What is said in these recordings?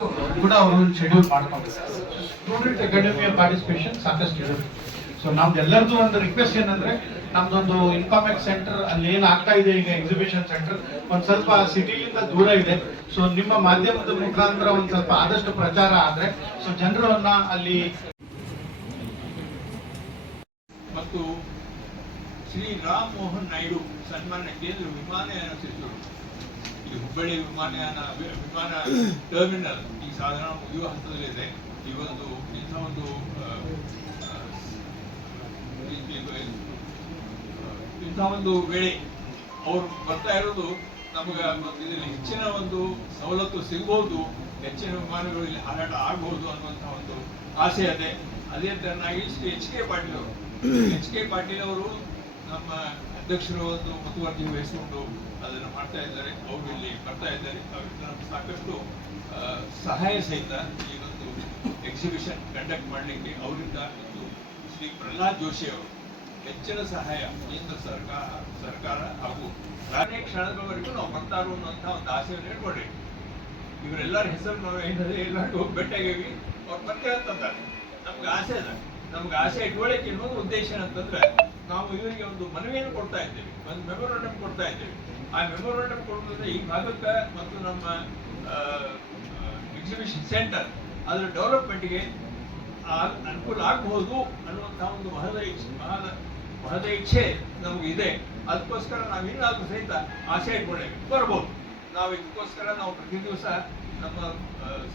ಕೂಡ ಅವರು ಶೆಡ್ಯೂಲ್ ಮಾಡ್ಕೊಂಡಿದ್ದಾರೆ. ಸ್ಟೂಡೆಂಟ್ ಅಕಾಡೆಮಿಯ ಪಾರ್ಟಿಸಿಪೇಷನ್ ಸಾಕಷ್ಟು ಇರುತ್ತೆ. ಸೊ ನಮ್ದು ಎಲ್ಲರದ್ದು ಒಂದು ರಿಕ್ವೆಸ್ಟ್ ಏನಂದ್ರೆ ನಮ್ದೊಂದು ಇನ್ಫಾರ್ಮೆಕ್ಸ್ ಸೆಂಟರ್ ಅಲ್ಲಿ ಏನ್ ಆಗ್ತಾ ಇದೆ ಈಗ ಎಕ್ಸಿಬಿಷನ್ ಸೆಂಟರ್ ಒಂದ್ ಸ್ವಲ್ಪ ಸಿಟಿಲಿಂದ ದೂರ ಇದೆ. ಸೊ ನಿಮ್ಮ ಮಾಧ್ಯಮದ ಮುಖಾಂತರ ಒಂದ್ ಸ್ವಲ್ಪ ಆದಷ್ಟು ಪ್ರಚಾರ ಆದ್ರೆ ಸೊ ಜನರನ್ನ ಅಲ್ಲಿ ಮತ್ತು ಶ್ರೀ ರಾಮ್ ಮೋಹನ್ ನಾಯ್ಡು ಸನ್ಮಾನ್ಯ ಕೇಂದ್ರ ವಿಮಾನಯಾನ ಸಚಿವರು ಇದು ಹುಬ್ಬಳ್ಳಿ ವಿಮಾನ ಟರ್ಮಿನಲ್ ಈ ಸಾಧಾರಣ ಮುಗಿಯುವ ಹಂತದಲ್ಲಿದೆ. ಈ ಒಂದು ಇಂಥ ಒಂದು ವೇಳೆ ಅವರು ಬರ್ತಾ ಇರೋದು ನಮಗೆ ಇದರಲ್ಲಿ ಹೆಚ್ಚಿನ ಒಂದು ಸವಲತ್ತು ಸಿಗಬಹುದು, ಹೆಚ್ಚಿನ ವಿಮಾನಗಳು ಇಲ್ಲಿ ಹಾರಾಟ ಆಗಬಹುದು ಅನ್ನುವಂತಹ ಒಂದು ಆಸೆ ಇದೆ. ಅದೇ ತರನಾಗಿ ಶ್ರೀ ಎಚ್ ಕೆ ಪಾಟೀಲ್ ಅವರು ನಮ್ಮ ಅಧ್ಯಕ್ಷರು ಒಂದು ಮುತುವರ್ಜಿ ವಹಿಸಿಕೊಂಡು ಅದನ್ನು ಮಾಡ್ತಾ ಇದ್ದಾರೆ. ಅವರು ಇಲ್ಲಿ ಬರ್ತಾ ಇದ್ದಾರೆ. ಅವರಿಂದ ನಮ್ಗೆ ಸಾಕಷ್ಟು ಸಹಾಯ ಸಹಿತ ಈ ಒಂದು ಎಕ್ಸಿಬಿಷನ್ ಕಂಡಕ್ಟ್ ಮಾಡಲಿಕ್ಕೆ ಅವರಿಂದ ಮತ್ತು ಶ್ರೀ ಪ್ರಹ್ಲಾದ್ ಜೋಶಿ ಅವರು ಹೆಚ್ಚಿನ ಸಹಾಯ ಕೇಂದ್ರ ಸರ್ಕಾರ ಹಾಗೂ ರಾಜಕೀಯ ಕ್ಷಣದವರೆಗೂ ನಾವು ಬರ್ತಾ ಅನ್ನುವಂತಹ ಒಂದು ಆಸೆಯನ್ನು ಹೇಳ್ಕೊಡ್ರಿ. ಇವರೆಲ್ಲರ ಹೆಸರು ನಾವು ಏನಿದೆ ಎಲ್ಲರಿಗೂ ಭೇಟಿಯಾಗೇವಿ. ಅವ್ರು ಮತ್ತೆ ಅಂತಂತಾರೆ ನಮ್ಗೆ ಆಸೆ ಇಟ್ಕೊಳ್ಳಿಕ್ಕೆ ಇನ್ನೊಂದು ಉದ್ದೇಶ ಅಂತಂದ್ರೆ ನಾವು ಇವರಿಗೆ ಒಂದು ಮನವಿಯನ್ನು ಕೊಡ್ತಾ ಇದ್ದೇವೆ, ಒಂದು ಮೆಮೊರಂಡಮ್ ಕೊಡ್ತಾ ಇದ್ದೇವೆ. ಆ ಮೆಮೊರಂಡಮ್ ಕೊಡೋದ್ರಿಂದ ಈ ಭಾಗಕ್ಕೆ ಮತ್ತು ನಮ್ಮ ಎಕ್ಸಿಬಿಷನ್ ಸೆಂಟರ್ ಅದರ ಡೆವಲಪ್ಮೆಂಟ್ಗೆ ಅನುಕೂಲ ಆಗಬಹುದು ಅನ್ನುವಂತಹ ಒಂದು ಮಹದ ಇಚ್ಛೆ ನಮ್ಗೆ ಇದೆ. ಅದಕ್ಕೋಸ್ಕರ ನಾವು ಇನ್ನಾದ್ರೂ ಸಹಿತ ಆಸೆ ಇಟ್ಕೊಳ್ಳೇವೆ ಬರ್ಬೋದು. ನಾವು ಇದಕ್ಕೋಸ್ಕರ ನಾವು ಪ್ರತಿ ದಿವಸ ನಮ್ಮ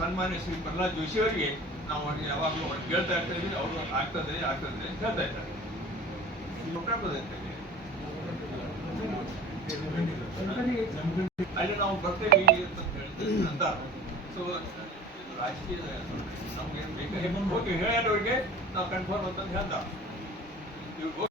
ಸನ್ಮಾನ್ಯ ಶ್ರೀ ಪ್ರಹ್ಲಾದ್ ಜೋಶಿ ಅವರಿಗೆ ನಾವು ಅವ್ರಿಗೆ ಯಾವಾಗಲೂ ಅವ್ರಿಗೆ ಕೇಳ್ತಾ ಇರ್ತೀವಿ. ಅವರು ಆಗ್ತದೆ ಅಂತ ಹೇಳ್ತಾ ಇದ್ದಾರೆ. ಅಲ್ಲಿ ನಾವು ಬರ್ತೇವೆ ಅಂತ ಸೊ ರಾಜಕೀಯ ನಮ್ಗೆ ಬೇಕಾಗಿ ಹೋಗಿ ಹೇಳೋರಿಗೆ ನಾವು ಕನ್ಫರ್ಮ್ ಅಂತಂದು ಹೇಳ್ತಾರೆ.